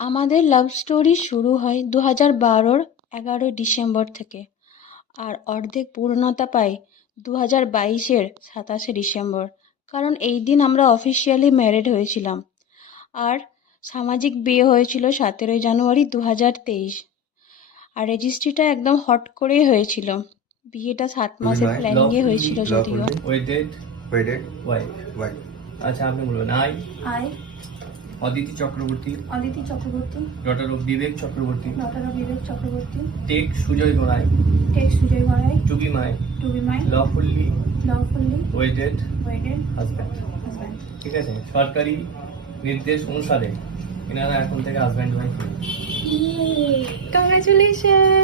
আমাদের love story শুরু হয় 2012-র 11 ডিসেম্বর থেকে, আর অর্ধেক পূর্ণতা পায় 2022-এর 27 ডিসেম্বর। কারণ এই দিন আমরা অফিসিয়ালি ম্যারিড হয়েছিলাম। আর সামাজিক বিয়ে হয়েছিল 17 জানুয়ারি 2023। আর রেজিস্ট্রিটা একদম হট করেই হয়েছিল। বিয়েটা 7 মাসের প্ল্যানিংয়ে হয়েছিল যদিও। ওয়েটেড ওয়াই ওয়াই। আচ্ছা, আপনি বলবেন। I I Aditi Chakraborty, daughter of Bibek Chakraborty, take Sujoy Garai, to be my lawfully wedded husband. ঠিক আছে, সরকারি নির্দেশ অনুসারে এনারা এখন থেকে হাজব্যান্ড ওয়াইফ।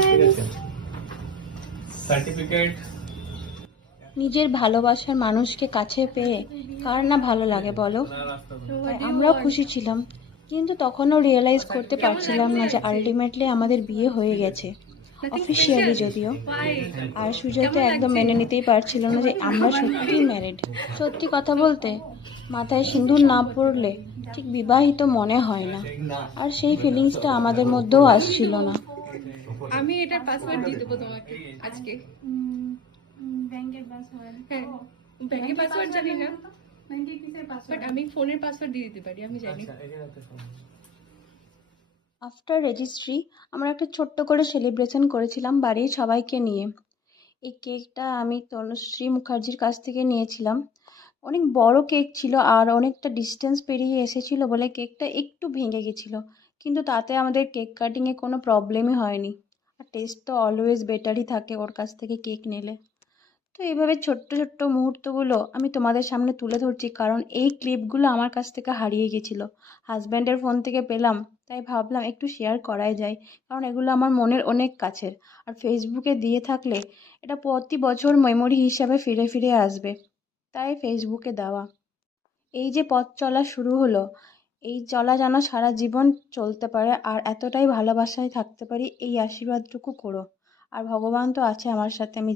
ঠিক আছে, সার্টিফিকেট। নিজের ভালোবাসার মানুষকে কাছে পেয়ে কার না ভালো লাগে বলো? তাই আমরাও খুশি ছিলাম, কিন্তু তখনও রিয়েলাইজ করতে পারছিলাম না যে আলটিমেটলি আমাদের বিয়ে হয়ে গেছে, অফিসিয়ালি যদিও। আর সুজয় তো একদম মেনে নিতেই পারছিল না যে আমরা সত্যিই ম্যারিড। সত্যি কথা বলতে, মাথায় সিঁদুর না পড়লে ঠিক বিবাহিত মনে হয় না, আর সেই ফিলিংসটা আমাদের মধ্যেও আসছিল না। আমি এটার পাসওয়ার্ড দিয়ে দেবো তোমাকে আজকে। ব্যাংকের পাসওয়ার্ড। হ্যাঁ, ব্যাংকের পাসওয়ার্ড জানি না, বাট আমি ফোনের পাসওয়ার্ড দিয়ে দিতে পারি, আমি জানি। আফটার রেজিস্ট্রি আমরা একটা ছোট্ট করে সেলিব্রেশন করেছিলাম বাড়ির সবাইকে নিয়ে। এই কেকটা আমি তনুশ্রী মুখার্জির কাছ থেকে নিয়েছিলাম। অনেক বড় কেক ছিল আর অনেকটা ডিস্টেন্স পেরিয়ে এসেছিল বলে কেকটা একটু ভেঙে গেছিলো, কিন্তু তাতে আমাদের কেক কাটিংয়ে কোনো প্রবলেমই হয়নি। আর টেস্ট তো অলওয়েজ বেটারই থাকে ওর কাছ থেকে কেক নিলে। তো এইভাবে ছোট্ট ছোট্ট মুহূর্তগুলো আমি তোমাদের সামনে তুলে ধরছি, কারণ এই ক্লিপগুলো আমার কাছ থেকে হারিয়ে গেছিলো, হাজব্যান্ডের ফোন থেকে পেলাম, তাই ভাবলাম একটু শেয়ার করাই যায়। কারণ এগুলো আমার মনের অনেক কাছের, আর ফেসবুকে দিয়ে থাকলে এটা প্রতি বছর মেমোরি হিসাবে ফিরে ফিরে আসবে, তাই ফেসবুকে দেওয়া। এই যে পথ চলা শুরু হলো, এই চলা যেন সারা জীবন চলতে পারে, আর এতটাই ভালোবাসায় থাকতে পারি এই আশীর্বাদটুকু করো। আর ভগবান তো আছে আমার সাথে, আমি